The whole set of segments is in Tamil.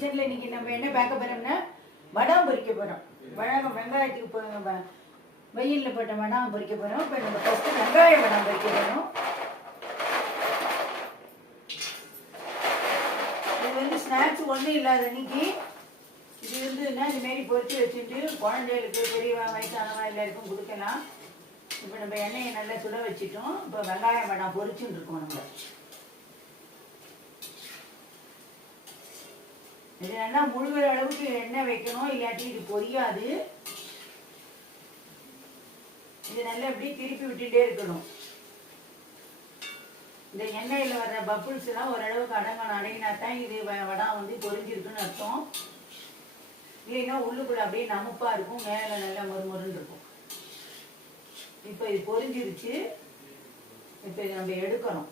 கிச்சனில் இன்றைக்கி நம்ம என்ன பார்க்க போகிறோம்னா வடம் பொரிக்க போகிறோம். வழக்கம் வெங்காயத்துக்கு வெயிலில் போட்ட வடம் பொரிக்க போகிறோம். இப்போ நம்ம ஃபஸ்ட்டு வெங்காய வடம் பொரிக்க போகிறோம். இது வந்து ஸ்நாக்ஸ் ஒன்றும் இல்லாத அன்றைக்கி இது இருந்ததுன்னா இதுமாரி பொரித்து வச்சுட்டு குழந்தைகளுக்கு பெரியவா வயசானவா எல்லாருக்கும் கொடுக்கலாம். இப்போ நம்ம எண்ணெயை நல்லா சுட வச்சுட்டோம். இப்போ வெங்காய வடம் பொரிச்சுன்னு இருக்கோம். நம்ம இது நல்லா முழுகிற அளவுக்கு எண்ணெய் வைக்கணும், இல்லாட்டி இது பொரியாது. இது நல்லா இப்படி திருப்பி விட்டுட்டே இருக்கணும். இந்த எண்ணெயில் வர்ற பப்புள்ஸ் எல்லாம் ஓரளவுக்கு அடங்கினா தான் இது வடம் வந்து பொரிஞ்சிருக்குன்னு அர்த்தம். இல்லைன்னா உள்ளுக்குள்ள அப்படியே நமுப்பா இருக்கும், மேலே நல்லா மொறுமொறுன்னு இருக்கும். இப்போ இது பொரிஞ்சிருச்சு. இப்போ இது நம்ம எடுக்கணும்.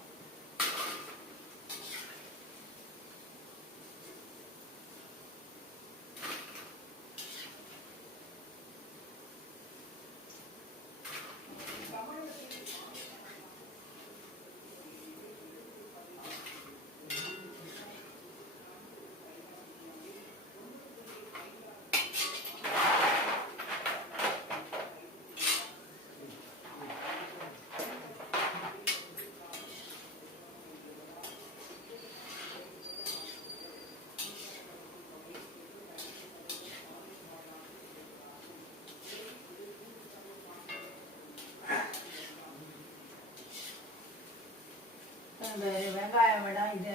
வெங்காயம் வடம் இது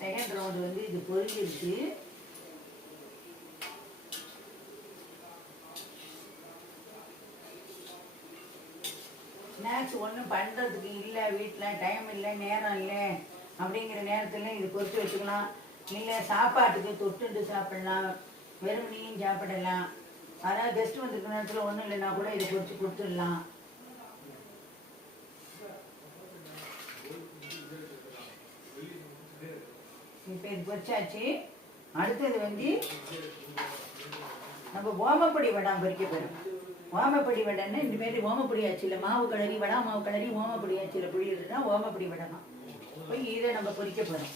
செகண்ட் ரவுண்டு வந்து இது பொரிஞ்சிருச்சு. ஸ்நாக்ஸ் ஒன்றும் பண்ணுறதுக்கு இல்லை, வீட்டில் டைம் இல்லை, நேரம் இல்லை அப்படிங்கிற நேரத்தில் இது பொரித்து வச்சுக்கலாம். இல்லை சாப்பாட்டுக்கு தொட்டுண்டு சாப்பிடலாம், வெறுமனையும் சாப்பிடலாம். அதாவது கெஸ்ட் வந்துருக்க நேரத்தில் ஒன்றும் இல்லைன்னா கூட இதை பொரித்து கொடுத்துடலாம். இப்போ இது பொரிச்சாச்சு. அடுத்தது வந்து நம்ம ஓமப்பொடி வடம் பொரிக்க போகிறோம். ஓமப்பொடி வடைன்னு இந்தமாரி ஓமப்பொடி ஆச்சுல மாவு கலரி வடா மாவு கலரி ஓமப்பொடி ஆச்சுல புளியுதுன்னா ஓமப்பொடி வடை தான். போய் இதை நம்ம பொரிக்க போகிறோம்.